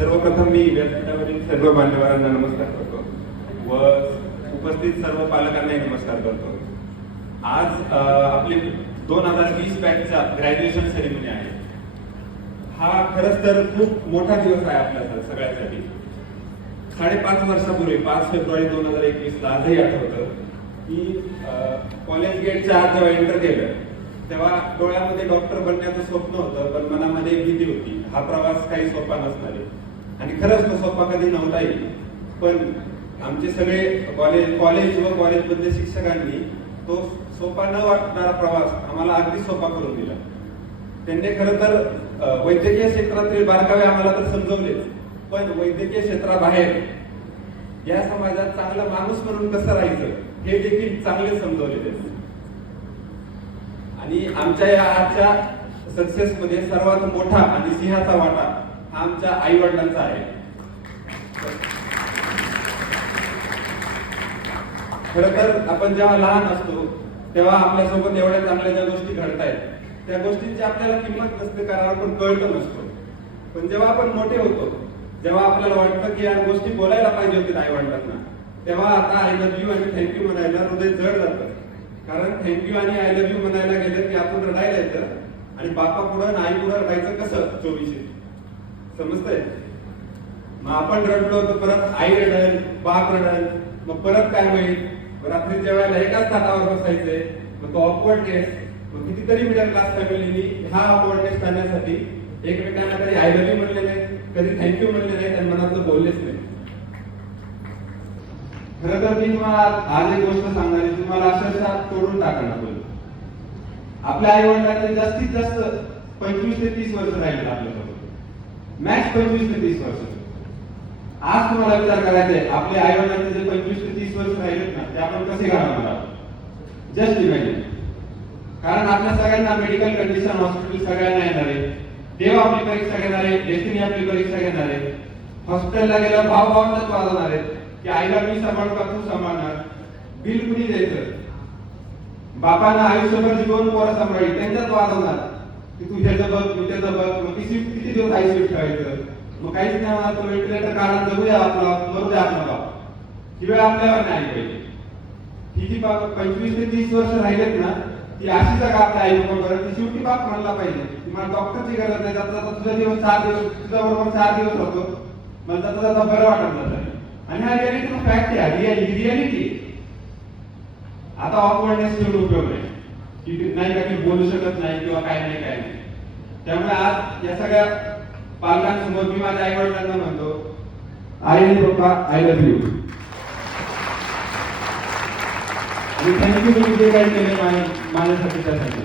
सर्वप्रथम मी व्यासपीठावरील सर्व मान्यवरांना नमस्कार करतो व उपस्थित सर्व पालकांनाही नमस्कार करतो। आज आपली 2020 बॅचचा ग्रॅज्युएशन सेरेमनी आहे। हा खरंच तर खूप मोठा दिवस आहे आपल्या सगळ्यांसाठी। 5.5 वर्षापूर्वी 5 फेब्रुवारी 2021 ला आजही आठवतं की कॉलेज गेटच्या आत जेव्हा एंटर केलं तेव्हा डोळ्यामध्ये डॉक्टर बनण्याचं स्वप्न होतं, पण मनामध्ये भीती होती। हा प्रवास काही सोपा नसणार आहे आणि खरंच तो सोपा कधी नव्हताही। पण आमचे सगळे कॉलेज व कॉलेजमधले शिक्षकांनी तो सोपा न वाटणारा प्रवास आम्हाला अगदी सोपा करून दिला। त्यांनी खरं तर वैद्यकीय क्षेत्रातील बारकावे आम्हाला तर समजवलेच, पण वैद्यकीय क्षेत्राबाहेर या समाजात चांगला माणूस म्हणून कसं राहायचं हे देखील चांगले समजवलेले। आणि आमच्या या आजच्या सक्सेस मध्ये सर्वात मोठा आणि सिंहाचा वाटा हा आमच्या आई वडिलांचा आहे। खरं तर आपण जेव्हा लहान असतो तेव्हा आपल्यासोबत एवढ्या चांगल्या ज्या गोष्टी घडतायत त्या गोष्टींची आपल्याला किंमत नसते, कारण आपण कळत नसतो। पण जेव्हा आपण मोठे होतो, जेव्हा आपल्याला वाटतं की या गोष्टी बोलायला पाहिजे होती आई वडिलांना, तेव्हा आता आय लव्ह यू आणि थँक्यू म्हणायला हृदय जड जातं। कारण थँक्यू आणि आय लव्ह यू म्हणायला गेलं की आपण रडायला येतं आणि बापा पुढं आई पुढं रडायचं कसं 24 समजतंय। मग आपण रडलो तर परत आई रडेल, बाप रडेल, मग परत काय होईल, रात्रीच्या वेळेला एकाच ताटावर बसायचंय, मग तो ऑकवर्डनेस। मग कितीतरी मिडल क्लास फॅमिलीनी हा ऑकवर्डनेस टाळण्यासाठी एकमेकांना कधी आय लव्ह यू म्हणले नाही, कधी थँक्यू म्हणले नाही, आणि मनातलं बोललेच नाही। खरं तर मी तुम्हाला आज एक गोष्ट सांगणार आहे, तुम्हाला अक्षरशः तोडून टाकणार बोल। आपल्या आई वडिलांचे जास्तीत जास्त 25 ते 30 वर्ष राहिले आपल्यासोबत, मॅक्स 25 ते 30 वर्ष। आज तुम्हाला विचार करायचा आहे आपल्या आई वडिलांचे जे 25 ते 30 वर्ष राहिलेत ना, ते आपण कसे घालवणार आहोत। जस्ट इमॅजिन, कारण आपल्या सगळ्यांना मेडिकल कंडिशन, हॉस्पिटल सगळ्यांना येणार आहे, देव आपली परीक्षा घेणार आहे, डेस्टिनी आपली परीक्षा घेणार आहे। हॉस्पिटलला गेल्यावर भावभावनाच वाजवणार आहेत की आईला मी सांभाळू का तू सांभाळणार, बिल कुणी द्यायचं, बापांना आयुष्यभर जी 2 पोरं सांभाळली त्यांच्यात वाजवणार की तू ह्याचं बघ तू त्याचं बघ, मग किती दिवस आईसीयूत ठेवायचं, मग काहीच नाही म्हणा तो व्हेंटिलेटर काढा, जगूया आपला, मरू द्या आपला बाप। ही वेळ आपल्यावर नाही पाहिजे। ही जी 25 ते 30 वर्ष राहिलेत ना, ती अशी जागा आपल्या आई बरोबर ती शेवटी बाप म्हणला पाहिजे की मला डॉक्टरची गरज नाही, जाता तुझा दिवस 4 दिवस तुझ्या बरोबर 4 दिवस होतो, मला जाता बरं वाटत जातं। आणि हा रिअलिटी फॅक्ट आहे, रिअलिटी। आता ऑकवर्डनेस ठेवून उपयोग नाही की नाही का की बोलू शकत नाही किंवा काय नाही। त्यामुळे आज या सगळ्या पालकांसमोर मी माझ्या आई वडिलांना म्हणतो, आई आणि पप्पा आय लव्ह यू आणि थँक्यू तुम्ही जे काही केले माझ्यासाठी त्यासाठी।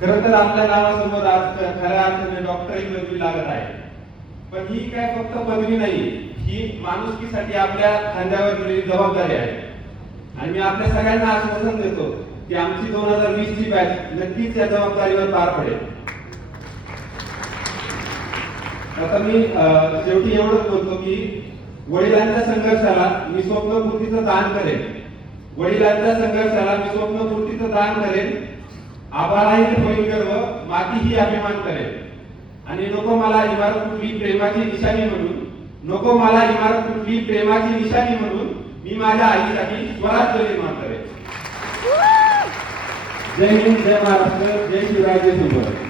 खरं तर आपल्या नावासमोर आज खऱ्या अर्थाने डॉक्टर पदवी लागत आहे, पण ही काय फक्त पदवी नाही, ही माणुसकीसाठी आपल्या खांद्यावर दिलेली जबाबदारी आहे। आणि मी आपल्या सगळ्यांना आश्वासन देतो की आमची 2020 ची बॅच नक्कीच या जबाबदारीवर पार पडेल। आता मी शेवटी एवढंच बोलतो की वडिलांच्या संघर्षाला मी स्वप्नपूर्तीचं दान करेन, वडिलांच्या संघर्षाला मी स्वप्नपूर्तीचं दान करेन। आभाळाही होईल गर्व, मातीही अभिमान करेल। आणि नको मला इमारत कुठली प्रेमाची निशाणी म्हणून, नको मला इमारत कुठली प्रेमाची निशाणी म्हणून, मी माझ्या आईसाठी स्वराज्य निर्माण करेन। जय हिंद, जय महाराष्ट्र, जय शिवराय, जय शिवराय।